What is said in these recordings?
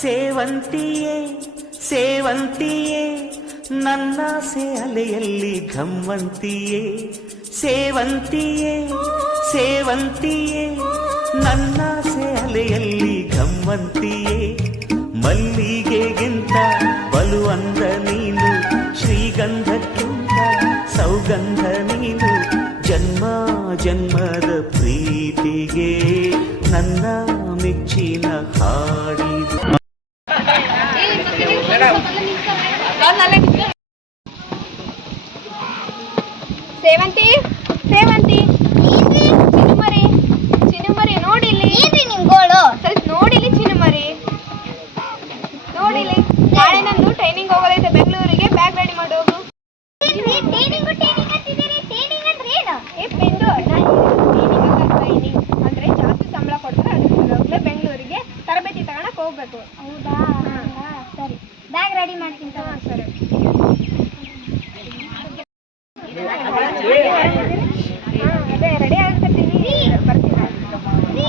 ಸೇವಂತಿಯೇ ಸೇವಂತಿಯೇ ನನ್ನಾಸೆ ಅಲೆಯಲ್ಲಿ ಘಮ್ಮಂತಿಯೇ ಸೇವಂತಿಯೇ ಸೇವಂತಿಯೇ ನನ್ನಾಸೆ ಅಲೆಯಲ್ಲಿ ಘಮ್ಮಂತಿಯೇ ಮಲ್ಲಿಗೆಗಿಂತ ಬಲು ಅಂದ ನೀನು ಶ್ರೀಗಂಧಕ್ಕಿಂತ ಸೌಗಂಧ ನೀನು ಜನ್ಮ ಜನ್ಮದ ಪ್ರೀತಿಗೆ ನನ್ನ ಮೆಚ್ಚಿನ ಹಾಡಿದು ಸೇವಂತಿ ಸೇವಂತಿ ಚಿನುಮರಿ ಚಿನುಮರಿ ನೋಡಿಲಿ ನಿಮ್ಗೋಳು ಸ್ವಲ್ಪ ನೋಡಿಲಿ ಚಿನುಮರಿ ನೋಡಿಲಿ ನಾಳೆ ನಂದು ಟ್ರೈನಿಂಗ್ ಹೋಗೋದೈತೆ ಬೆಂಗಳೂರಿಗೆ ಬ್ಯಾಗ್ ರೆಡಿ ಮಾಡೋದು ಟ್ರೈನಿಂಗ್ ಅಂದ್ರೆ ಜಾಸ್ತಿ ಸಂಬಳ ಕೊಡ್ತಾರೆ ಅದಕ್ಕೆ ಬೆಂಗಳೂರಿಗೆ ತರಬೇತಿ ತಗೊಳಕ್ ಹೋಗ್ಬೇಕು. ಹೌದಾ ಸರಿ ಬ್ಯಾಗ್ ರೆಡಿ ಮಾಡ್ತೀನಿ. ಸರಿ ಅದೇ ರೆಡಿ ಆಗ್ತೀನಿ ಬರ್ತೀನಿ.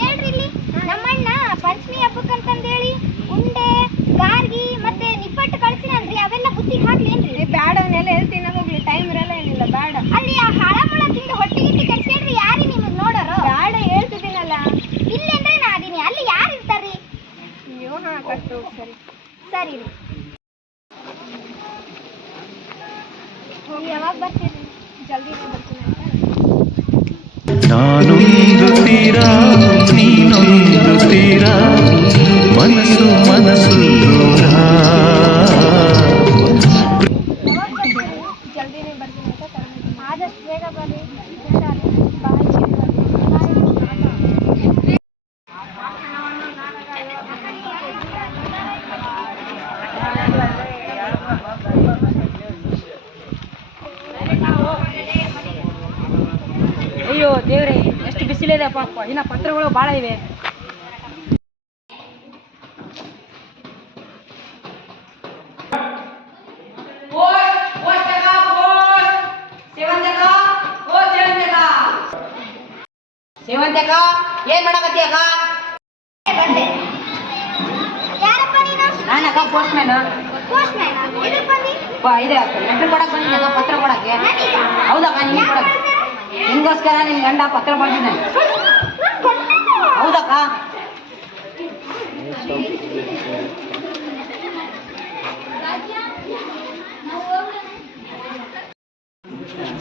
ಹೇಳ್ರಿ ಇಲ್ಲಿ ನಮ್ಮಣ್ಣ ಪಂಚಮಿ ಹಬ್ಬಕ್ಕಂತಂದೇಳಿ ಉಂಡೆ ಗಾರ್ಗಿ ಮತ್ತೆ ನಿಪ್ಪಟ್ಟು ಕಳ್ಸಿನಲ್ರಿ ಅವೆಲ್ಲ ಬುತ್ತಿಗೆ ಹಾಕ್ಲೇನ್ರಿ? ಬ್ಯಾಡ ಅವನ್ನೆಲ್ಲ ಹೇಳ್ತೀನಿ ಹೋಗ್ಲಿ ಟೈಮ್ ಇರಲ್ಲ ಏನಿಲ್ಲ ಬ್ಯಾಡ. ಅಲ್ಲಿ ಆ ಹಳಮುಳ ತಿಂದು ಹೊಟ್ಟಿಗಿಟ್ಟಿ ಕಳ್ಸಿಡ್ರಿ ಯಾರಿ ನಿಮಗ್ ನೋಡೋರು? ಬ್ಯಾಡ ಹೇಳ್ತಿದ್ದೀನಲ್ಲ ಇಲ್ಲಿ ಅಂದ್ರೆ ನಾ ಅದೀನಿ ಅಲ್ಲಿ ಯಾರು ಇರ್ತಾರ್ರಿ? ನೀವು ಕಟ್ಟು ಸರಿ ಸರಿ ರೀ. ಯಾವಾಗ ಬರ್ತೀರಿ? ಜಲ್ದಿನೇ ಬರ್ತೀನಿ ನಾನೊಂದು ತೀರ ನೀನೊಂದು ತೀರ ಮನಸ್ಸು ಮನಸ್ಸು ಜಲ್ದಿನೇ ಬರ್ತೀನಿ ಅಂತ ಆದಷ್ಟು ಬೇಗ ಬರ್ರಿ. ಅಯ್ಯೋ ದೇವ್ರೆ, ಎಷ್ಟು ಬಿಸಿಲಿದೆ ಪಾಪ, ಇನ್ನ ಪತ್ರಗಳು ಭಾಳ ಇವೆ. ಸೇವಂತಿಕ ಏನ್ ಮಾಡಕತ್ತೀಯಕ್ಕ? ಯಾರಪ್ಪ ನೀನು? ನಾನಕ್ಕ ಪೋಸ್ಟ್ ಮ್ಯಾನ್. ಇದೆ ಲೆಟರ್ ಕೊಡಕ್ ಬಂದಿದ್ದೆ, ಪತ್ರ ಕೊಡಕ್ಕೆ. ಹೌದಕ್ಕ, ನಿಮ್ಗೆ ಕೊಡಕ್ಕೆ ನಿಮ್ಗೋಸ್ಕರ ನಿನ್ ಗಂಡ ಪತ್ರ ಬರ್ತಿದ್ದಾನೆ. ಹೌದಕ್ಕ.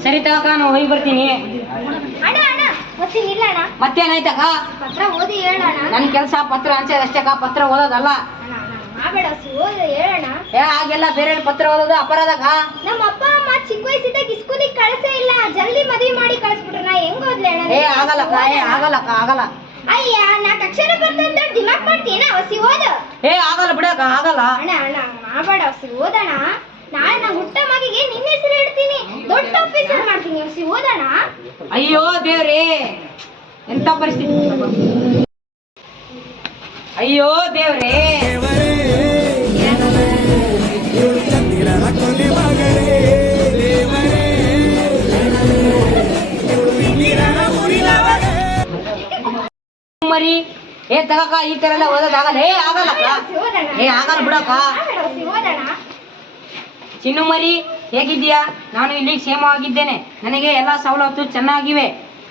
ಸರಿ ತಗಕ್ಕ, ನಾನು ಹೋಗಿ ಬರ್ತೀನಿ. ಮತ್ತೇನಾಯ್ತಕ್ಕ? ಪತ್ರ ಓದಿ ಹೇಳೋಣ. ನನ್ ಕೆಲ್ಸ ಪತ್ರ ಹಂಚೋದಷ್ಟಕ್ಕ, ಪತ್ರ ಓದೋದಲ್ಲ. ಹೇಳೋಣ. ಹಾಗೆಲ್ಲ ಬೇರೆ ಪತ್ರ ಓದೋದು ಅಪರಾಧಕ್ಕ. ನಮ್ಮ ಅಪ್ಪ ಅಮ್ಮ ಚಿಕ್ಕ ವಯಸ್ಸಿದ್ದಾಗ ಸ್ಕೂಲಿಗೆ ಕಳ್ಸೇ ಇಲ್ಲ, ಜಲ್ದಿ ಮದ್ವಿ ಮಾಡಿ ಕಳ್ಸ್ಬಿಟ್ರ. ನಾ ಹೆಂಗ್ ಓದ್ಲಿ ಅಣ್ಣ? ಆಗಲ್ಲಕ್ಕ, ಆಗಲ್ಲಕ್ಕ, ಆಗಲ್ಲ. ಅಯ್ಯ, 4 ಅಕ್ಷರ ಬರ್ತಂತ ದಿಮಾಕ್ ಮಾಡ್ತೀನ? ಹೊಸಿ ಓದು. ಆಗಲ್ಲ ಬಿಡಕ್ಕ, ಆಗಲ್ಲ. ಅಣ್ಣ ಮಾಡಬೇಡ, ಹೊಸಿ ಓದೋಣ. ನಾಳೆ ನಾ ಹುಟ್ಟ ಮಗಿಗೆ ನಿನ್ನ ಹೆಸರು ಇಡ್ತೀನಿ, ದೊಡ್ಡ ಆಫೀಸರ್ ಮಾಡ್ತೀನಿ. ಹೊಸಿ ಓದೋಣ. ಅಯ್ಯೋ ದೇವ್ರೇ, ಎಂತ ಪರಿಸ್ಥಿತಿ! ಅಯ್ಯೋ ದೇವ್ರೇ, ಮರಿ ತಗಕ್ಕ, ಈ ತರ ಎಲ್ಲ ಓದೋದಾಗಲ್ಲ. ಆಗಲ್ಲಕ್ಕ, ಆಗಲ್ಲ ಬಿಡಕ್ಕ. ಚಿನ್ನು ಮರಿ, ಹೇಗಿದ್ದೀಯಾ? ನಾನು ಇಲ್ಲಿ ಕ್ಷೇಮವಾಗಿದ್ದೇನೆ. ನನಗೆ ಎಲ್ಲ ಸವಲತ್ತು ಚೆನ್ನಾಗಿವೆ.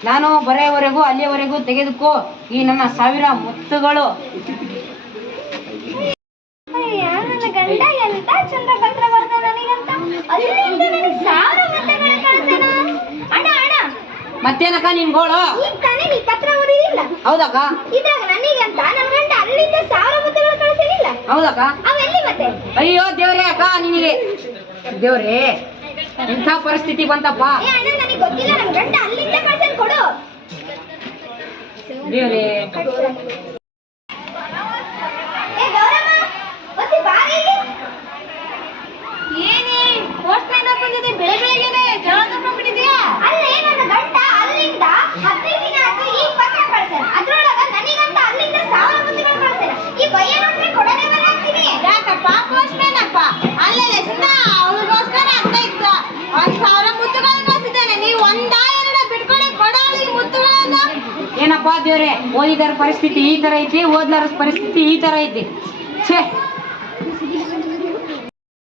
ನಾನು ಬರೆಯವರೆಗೂ ಅಲ್ಲಿಯವರೆಗೂ ತೆಗೆದುಕೋ ಈ ನನ್ನ 1000 ಮುತ್ತುಗಳು. ನನ್ನ ಗಂಡ ಎಂತ ಚಂದ ಪತ್ರ ಬರ್ದ ನನಗಂತ, ಅಲ್ಲಿಂದ ನನಗೆ 1000 ಮುತ್ತುಗಳು ಕಳ್ಸೇನ. ಅಣ್ಣ ಮತ್ತೇನಕ್ಕ ನಿನ್ ಗೋಳು? ಈಗ ತಾನೇ ನೀ ಪತ್ರ ಓದಿದಿಲ್ಲ? ಹೌದಕ್ಕ. ಇದ್ರಾಗ ನನಗೆ ಅಂತ ನನ್ನ ಗಂಡ ಅಲ್ಲಿಂದ 1000 ಮುತ್ತುಗಳು ಕಳ್ಸೇನಿಲ್ಲ? ಹೌದಕ್ಕ. ಅವೆಲ್ಲಿ ಮತ್ತೆ? ಅಯ್ಯೋ ದೇವ್ರೇ ಅಕ್ಕ, ನಿನಗೆ ದೇವ್ರೇ ಇಂಥ ಪರಿಸ್ಥಿತಿ ಬಂತಪ್ಪ. ಅಣ್ಣ ನನಗೆ ಗೊತ್ತಿಲ್ಲ, ನನ್ನ ಗಂಡ ಅಲ್ಲಿಂದ ಕಳ್ಸೇನ್ ಕೊಡು. ದೇವ್ರೇ, ಏನೇ ಪೋಸ್ಟ್ ಮ್ಯಾನ್ ಬಂದಿದೆ, ಬೆಳಗ್ಗೆನೆ ಜನ ತಗೊಂಡ್ಬಿಟ್ಟಿದ್ಯಾ? ಅಲ್ಲೇ ನನ್ನ ಗಂಡ ಅಲ್ಲಿಂದ 15 ದಿನ ಆಯ್ತು ಈ ಪತ್ರ ಕಳ್ಸೇನ. ಅದ್ರೊಳಗ ನನಗಂತ ಅಲ್ಲಿಂದ 1000 ಮುತ್ತುಗಳು ಕಳ್ಸೇನ. ಈ ಬಯ್ಯನೊಟ್ಟಿಗೆ ಕೊಡನೆ ಬರಾಕ್ತೀನಿ. ಯಾಕಪ್ಪ ಪೋಸ್ಟ್ ಮ್ಯಾನ್ ಅಪ್ಪ ಅಲ್ಲೇ ಅವಳಿಗೋಸ್ಕರ ಅಂತ ಇದ್ದ 1000 ಮುತ್ತುಗಳು ಕಳ್ಸಿದ್ದಾನೆ. ನೀವು 1 2 ಬಿಟ್ಕೊಂಡು ಕೊಡೋಳಿ ಮುತ್ತುಗಳನ್ನ. ಏನಪ್ಪ ದೇವ್ರೆ, ಓದಿ ಓದಿದರ ಪರಿಸ್ಥಿತಿ ಈ ತರ ಐತಿ, ಓದ್ಲಾರ ಪರಿಸ್ಥಿತಿ ಈ ತರ ಐತಿ. ಛೇ,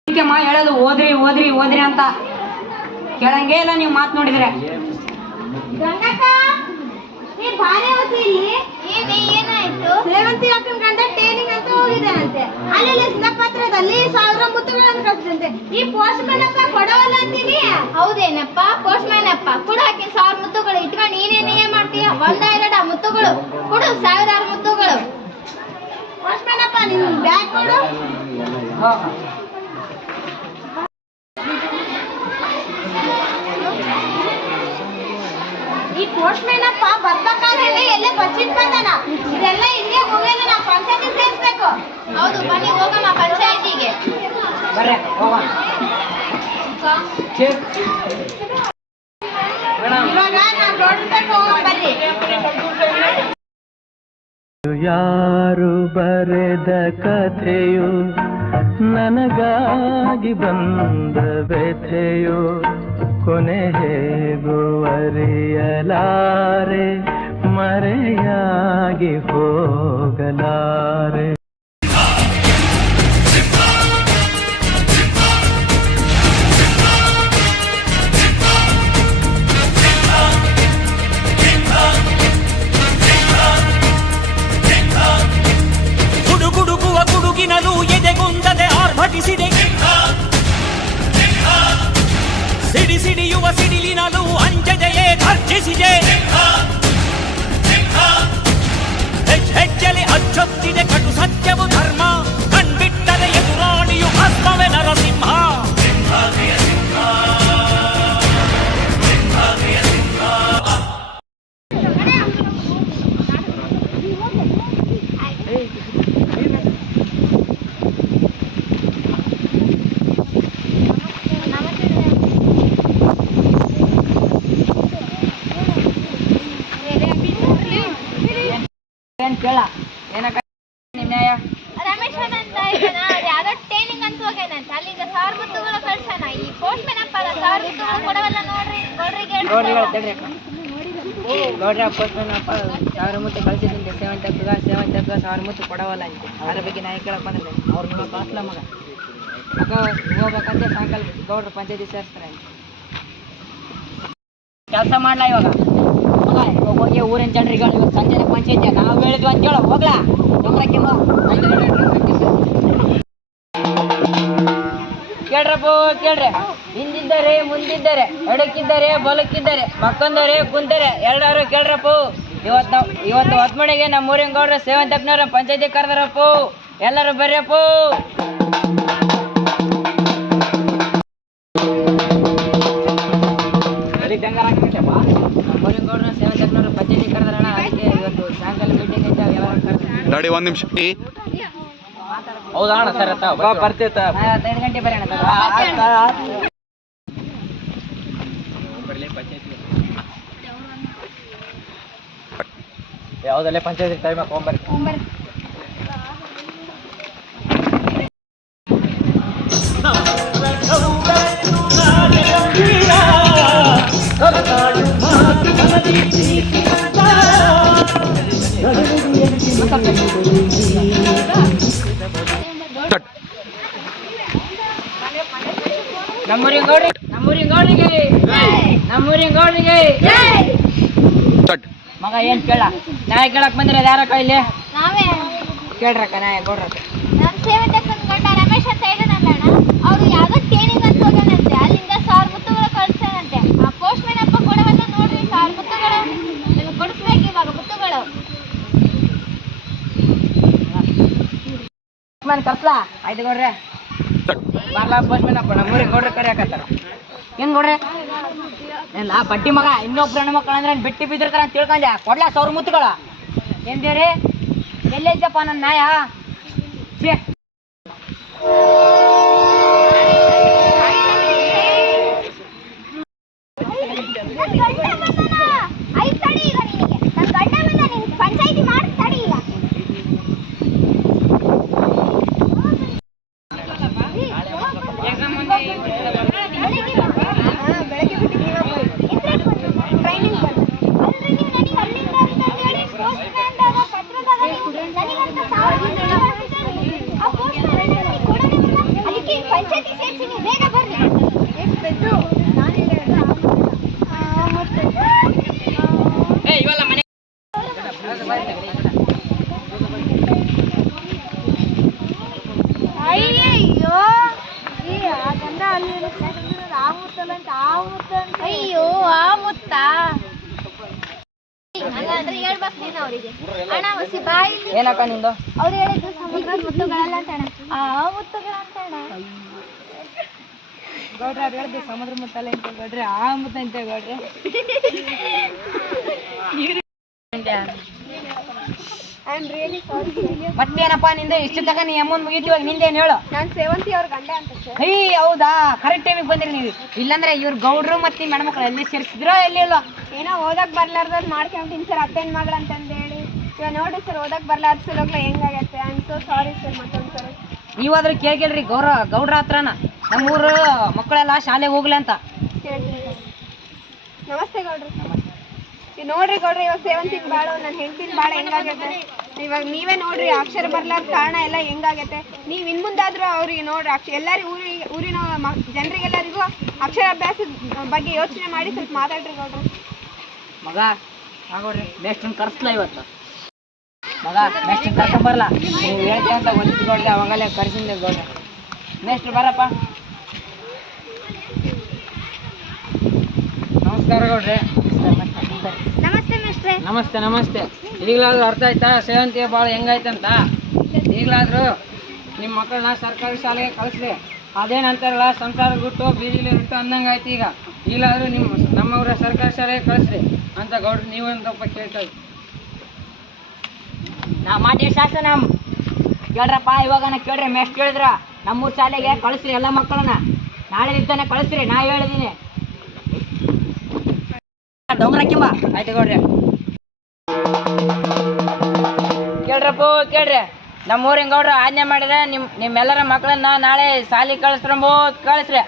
ಅದಕ್ಕೆ ಹೇಳೋದು ಓದ್ರಿ ಓದ್ರಿ ಓದ್ರಿ ಅಂತ. ಕೇಳಂಗೇ ಇಲ್ಲ ನೀವು ಮಾತು ನೋಡಿದ್ರೆ. ಏನಾಯ್ತು? ಸೇವಂತಿ ಅಕ್ಕನ ಗಂಡ ಟ್ರೈನಿಂಗ್ ಅಂತ ಹೋಗಿದ್ದಾನಂತೆ. ಅಲ್ಲಿ ಪತ್ರದಲ್ಲಿ 1000 ಮುತ್ತುಗಳನ್ನು ಕಳಿಸಿದಂತೆ. ಈ ಪೋಸ್ಟ್ ಮ್ಯಾನ್ ಅಪ್ಪ ಕೊಡವಲ್ಲ ಅಂತೀನಿ. ಹೌದೇನಪ್ಪ? ಪೋಸ್ಟ್ ಮ್ಯಾನ್ ಅಪ್ಪ ಕೊಡು, ಹಾಕಿ 1000 ಮುತ್ತುಗಳು ಇಟ್ಕೊಂಡು ನೀನೇ ಮಾಡ್ತೀಯ? 1-2 ಮುತ್ತುಗಳು ಕೊಡು, 1000 ಮುತ್ತುಗಳು. ಪೋಸ್ಟ್ ಮ್ಯಾನ್ ಅಪ್ಪ ನಿನ್ ಬ್ಯಾಗ್ ಕೊಡು. ಈ ಪೋಸ್ಟ್ ಮ್ಯಾನ್ ಅಪ್ಪ ಬರ್ಬೇಕಾದ್ರೆ ಎಲ್ಲೇ ಬಚ್ಚಿಟ್ ಬಂದನ. ಇದೆಲ್ಲ ಇಲ್ಲೇ ಹೋಗೋದು, ನಾವು ಪಂಚಾಯತಿಗೆ ಸೇರಿಸ್ಬೇಕು. ಹೌದು, ಬನ್ನಿ ಹೋಗಮ್ಮ ಪಂಚಾಯತಿಗೆ. ಬರ್ರೆ ಹೋಗೋಣ. ಇವಾಗ ನಾವು ರೋಡ್ ತನಕ ಹೋಗೋಣ ಬರ್ರಿ. ಯಾರು ಬರೆದ ಕಥೆಯು ನನಗಾಗಿ ಬಂದ ವ್ಯಥೆಯು ಕೊನೆ ಹೇಗೂ ಅರಿಯಲಾರೆ, ಮರೆಯಾಗಿ ಹೋಗಲಾರೆ. ಗುಡುಗುಡುಗುವ ಗುಡುಗಿನಲು ಎದೆಗುಂದದೆ ಆರ್ಭಟಿಸಿದೆ. ಸಿಡಿಸಿಡಿಯುವ ಸಿಡಿಲಿನಲು ಅಂಜದೆಯೇ ಗರ್ಜಿಸಿದೆ. ಹೆಜ್ಜೆಲೆ ಅಚ್ಚೊತ್ತಿದೆ ಕಟು ಸತ್ಯವು ಧರ್ಮ, ಕಣ್ಬಿಟ್ಟರೆ ಎದುರಾಳಿಯು ಭಸ್ಮವೇ ನರಸಿಂಹ. ಏನ್ ಕೇಳ ಏನಕ್ಕ ನ್ಯಾಯ? ರಮೇಶ್ ಅಂತ ಇದ್ದಾನ, ಯಾವ್ದೋ ಟ್ರೈನಿಂಗ್ ಅಂತ ಹೋಗ್ಯಾನಂತ. ಅಲ್ಲಿಂದ 1000 ಮುತ್ತುಗಳು ಕಳ್ಸಣ. ಈ ಪೋಸ್ಟ್ ಮ್ಯಾನ್ ಅಪ್ಪ 1000 ಮುತ್ತುಗಳು ಕೊಡವಲ್ಲ ನೋಡ್ರಿ. ನೋಡ್ರಿ ಹೇಳ್ತೇನ್ರಿ ಅಕ್ಕ. ನೋಡ್ರಿ ಪೋಸ್ಟ್ ಮ್ಯಾನ್ ಅಪ್ಪ 1000 ಮುತ್ತು ಕಳ್ಸಿದ್ದೀನಿ. ಸೇವಂತಿ ಅಕ್ಕಗ 1000 ಮುತ್ತು ಕೊಡವಲ್ಲ ಅಂತ. ಅದ್ರ ಬಗ್ಗೆ ನಾ ಕೇಳಕ್ ಬಂದ್ರೆ ಅವ್ರು ನಿಮ್ಮ ಕಾಸ್ಲ ಮಗ ಅಕ್ಕ ಹೋಗ್ಬೇಕಂತ ಸಾಯಂಕಾಲ ಗೌಡ್ರು ಪಂಚಾಯತಿ ಸೇರಿಸ್ತಾರೆ. ಕೆಲಸ ಮಾಡ್ಲಾ ಇವಾಗ ಹೋಗಿ ಊರಿನ ಜನರಿಗೆ ಇವಾಗ ಸಂಜೆ ಪಂಚಾಯತಿ ನಾವು ಹೇಳಿದ್ವಿ ಅಂತ ಹೇಳೋ ಹೋಗ್ಲಾ ಗಮನಕ್ಕೆ ಕೇಳ್ರಪ್ಪ ಕೇಳ್ರಿ. ಹಿಂದಿದ್ದಾರೆ ಮುಂದಿದ್ದಾರೆ, ಎಡಕ್ಕಿದ್ದಾರೆ ಬಲಕ್ಕಿದ್ದಾರೆ, ಮಕ್ಕಂದರೆ ಕುಂತಾರೆ, ಎಲ್ಲರೂ ಕೇಳ್ರಪ್ಪ. ಇವತ್ತು ಹೊತ್ಮಣಿಗೆ ನಮ್ಮ ಊರಿನ ಗೌಡ್ರ ಸೇವಂತಪ್ಪನವ್ರ ಪಂಚಾಯತಿ ಕರೆದಾರಪ್ಪ. ಎಲ್ಲರೂ ಬರ್ರಪ್ಪ. ಊರಿನ ಸೇವಂತಪ್ಪನವ್ರ ಪಂಚಾಯತಿ ಕರೆದಾರಣ. ಅದಕ್ಕೆ ಇವತ್ತು ಸಾಯಂಕಾಲ ಮೀಟಿಂಗ್ ಐತೆ, ಎಲ್ಲರೂ ಕರೆದ. ಗಾಡಿ 1 ನಿಮಿಷ. ಹೌದಾ ಅಣ್ಣ? ಸರ್ ಬರ್ತೇತ 5 ಗಂಟೆ ಬರೋಣ. ಯಾವ್ದಲ್ಲೇ ಪಂಚಾಯತಿ ಟೈಮ್ ಹಾಕೊಂಬರ್ರಿ. ನಮ್ಮೂರಿನ ಗೌಡ್ರಿಗೆ ಮಗ ಏನ್ ಕೇಳ ನ್ಯಾಯ ಕೇಳಕ್ ಬಂದ್ರೆ ಯಾರ ಕೈಲಿ ನಾವೇ ಕೇಳ್ರಕ್ಕ ನ್ಯಾಯ ಗೌಡ್ರಕ್ಕ. ನಮ್ಮ ಸೇವಂತಕ್ಕನ ಗಂಡ ರಮೇಶ್ ಅಂತ ಇದ್ದಾನಲ್ಲ ಅಣ್ಣ, ಅವ್ರು ಯಾವ್ದೋ ಟ್ರೈನಿಂಗ್ ಅಂತ ಹೋಗ್ಯಾನಂತೆ. ಅಲ್ಲಿಂದ 1000 ಮುತ್ತುಗಳು ಕಳ್ಸ್ತಾನಂತೆ. ಆ ಪೋಸ್ಟ್ ಮ್ಯಾನ್ ಅಪ್ಪ ಕೊಡವಲ್ಲ ನೋಡ್ರಿ 1000 ಮುತ್ತುಗಳು. ನಿಮ್ಗೆ ಕೊಡಿಸ್ಬೇಕು ಇವಾಗ ಮುತ್ತುಗಳು. ಕರ್ಸ್ಲಾ ಆಯ್ತು ಗೌಡ್ರೆ. ಬರ್ಲಾ ಪೋಸ್ಟ್ ಮ್ಯಾನ್ ಅಪ್ಪ ನಮ್ಮೂರಿಗೆ ಗೌಡ್ರ ಕರಿಯಾಕತ್ತಾರ. ಏನ್ ಗೌಡ್ರೆ ಇಲ್ಲ ಬಡ್ಡಿ ಮಗ ಇನ್ನೊಬ್ರು ಹೆಣ್ಣು ಮಕ್ಕಳು ಅಂದ್ರೆ ಬಿಟ್ಟಿ ಬಿದ್ದಿರ್ತಾರ ಅಂತ ತಿಳ್ಕೊಂಡೆ. ಕೊಡ್ಲಾ 1000 ಮುತ್ತುಗಳು ಏನ್ ದೇವ್ರಿ? ಎಲ್ಲೈತಪ್ಪ ನನ್ನ ನ್ಯಾಯ? ಛೇ ಪಂಚಾಯತಿ ಮಾಡಿ ತಡಿ ಈಗ. ಟ್ರೈನಿಂಗ್ ಅಯ್ಯೋ ಆ ಮುತ್ತ ಹಂಗಂದ್ರೆ ಹೇಳ್ಬೇಕು ನೀನು ಅವರಿಗೆ. ಅಣ್ಣ ಹೊಸಿ ಬಾಯಿ ಏನಕ್ಕ ನಿಂದು? ಅವ್ರು ಹೇಳಿದ್ದು ಸಮುದ್ರದ ಮುತ್ತುಗಳಲ್ಲ ಅಂತ ಅಣ್ಣ. ಆ ಮುತ್ತುಗಳ ಅಂತ ಅಣ್ಣ. ಗೌಡ್ರೆ ಅದು ಹೇಳಿದ್ದು ಸಮುದ್ರ ಮುತ್ತಲ್ಲ ಅಂತ ಗೌಡ್ರೆ, ಆ ಮುತ್ತ ಅಂತ ಗೌಡ್ರೆ. ಮತ್ತೇನಪ್ಪ ನಿಂದ ಇಷ್ಟು ತಗ ನೀ ಅಮ್ಮನ್ ಮುಗಿತೀವಾಗ ನಿಂದೇನು ಹೇಳು? ನಾನು ಸೇವಂತಿ ಅವ್ರ ಗಂಡ ಅಂತ ಸರ್. ಹೈ ಹೌದಾ, ಕರೆಕ್ಟ್ ಟೈಮಿಗೆ ಬಂದ್ರಿ ನೀವು. ಇಲ್ಲಾಂದ್ರೆ ಇವ್ರ ಗೌಡ್ರು ಮತ್ತೆ ನಿಮ್ಮ ಹೆಣ್ಮಕ್ಳು ಎಲ್ಲಿ ಸೇರಿಸಿದ್ರೋ ಎಲ್ಲಿ ಇಲ್ಲ. ಏನೋ ಓದಕ್ ಬರ್ಲಾರ್ದವ್ರು ಮಾಡ್ಕೊಂತೀನಿ ಸರ್, ಅತ್ತೆನ ಮಗಳು ಅಂತಂದು ಹೇಳಿ. ಇವಾಗ ನೋಡ್ರಿ ಸರ್, ಓದಕ್ ಬರ್ಲಾರ್ದ ಸಲೋಗ್ಲ ಹೆಂಗಾಗತ್ತೆ. I am so sorry sir. ಮತ್ತೊಂದು ಸರಿ ನೀವಾದ್ರೂ ಕೇಳ್ರಿ ಗೌಡ್ರ ಹತ್ರನ ನಮ್ಮೂರು ಮಕ್ಕಳೆಲ್ಲ ಶಾಲೆಗೆ ಹೋಗ್ಲಿ ಅಂತ ಕೇಳ್ತೀನಿ ಸರ್. ನಮಸ್ತೆ ಗೌಡ್ರಿ. ಈಗ ನೋಡ್ರಿ ಗೌಡ್ರಿ, ಇವಾಗ ಸೇವಂತಿನ ಬಾಳು ನನ್ನ ಹೆಂಡತಿನ ಬಾಳ ಹೆಂಗಾಗೈತೆ. ಇವಾಗ ನೀವೇ ನೋಡ್ರಿ, ಅಕ್ಷರ ಬರ್ಲಾರ್ದ ಕಾರಣ ಎಲ್ಲ ಹೆಂಗಾಗೈತೆ. ನೀವು ಇನ್ ಮುಂದಾದ್ರೂ ಅವ್ರಿಗೆ ನೋಡ್ರಿ ಎಲ್ಲರಿಗೂ ಊರಿನ ಜನರಿಗೆಲ್ಲರಿಗೂ ಅಕ್ಷರಾಭ್ಯಾಸದ ಬಗ್ಗೆ ಯೋಚನೆ ಮಾಡಿ ಸ್ವಲ್ಪ ಮಾತಾಡ್ರಿ ಗೌಡ್ರಿ. ಮಗ ಆಗೋಡ್ರಿ ಬೆಸ್ಟನ್ ಕರ್ಸ್ಲ ಇವತ್ತು. ಮಗ ಬೆಸ್ಟನ್ ಕರ್ಕೊಂಬರಲ್ಲ, ನೀವು ಹೇಳ್ತೀವಿ ಅಂತ ಗೊತ್ತಿದ್ದು ಗೌಡ್ರಿ, ಅವಾಗಲೇ ಕರ್ಸಿದ್ದೆ ಗೌಡ್ರಿ. ನೆಕ್ಸ್ಟ್ ಬರಪ್ಪ. ನಮಸ್ಕಾರ ಗೌಡ್ರಿ. ನಮಸ್ತೆ ಮಿಸ್ಟ್ರೆ. ನಮಸ್ತೆ ನಮಸ್ತೆ. ಈಗಲಾದ್ರೂ ಅರ್ಥ ಆಯ್ತಾ ಸೇವಂತಿಗೆ ಭಾಳ ಹೆಂಗಾಯ್ತಂತ? ಈಗಲಾದ್ರೂ ನಿಮ್ಮ ಮಕ್ಕಳನ್ನ ಸರ್ಕಾರಿ ಶಾಲೆಗೆ ಕಳಿಸ್ರಿ. ಅದೇನಂತಾರಲ್ಲ, ಸಂಸಾರ ಬಿಟ್ಟು ಬೀದಿಲಿ ಬಿಟ್ಟು ಅಂದಂಗೆ ಆಯ್ತು. ಈಗಲಾದ್ರೂ ನಮ್ಮವ್ರ ಸರ್ಕಾರಿ ಶಾಲೆಗೆ ಕಳಿಸ್ರಿ ಅಂತ ಗೌಡ್ರು ನೀವಂತಪ್ಪ ಕೇಳ್ತಾ ಇದ್ರಿ. ನಾ ಮಾತಿಯ ಶಾಸನ ಕೇಳ್ರಪ್ಪ. ಇವಾಗ ಕೇಳ್ರಿ, ಮೆಸ್ಟ್ ಕೇಳಿದ್ರ ನಮ್ಮೂರು ಶಾಲೆಗೆ ಕಳಿಸ್ರಿ ಎಲ್ಲ ಮಕ್ಕಳನ್ನ. ನಾಳೆ ಇದ್ದಾನೆ ಕಳಿಸ್ರಿ, ನಾ ಹೇಳಿದ್ದೀನಿ. ಡೊಂಗ್ರಕ್ಕಿಂಬ ಆಯ್ತು ಗೌಡ್ರಿ. ಕೇಳ್ರಪ್ಪ ಕೇಳ್ರಿ, ನಮ್ಮೂರಿನ ಗೌಡ್ರು ಆಜ್ಞೆ ಮಾಡಿದ್ರೆ ನಿಮ್ಮೆಲ್ಲರ ಮಕ್ಕಳನ್ನ ನಾಳೆ ಶಾಲೆಗೆ ಕಳಿಸ್ರಂಬೋದು ಕಳಿಸ್ರಿ.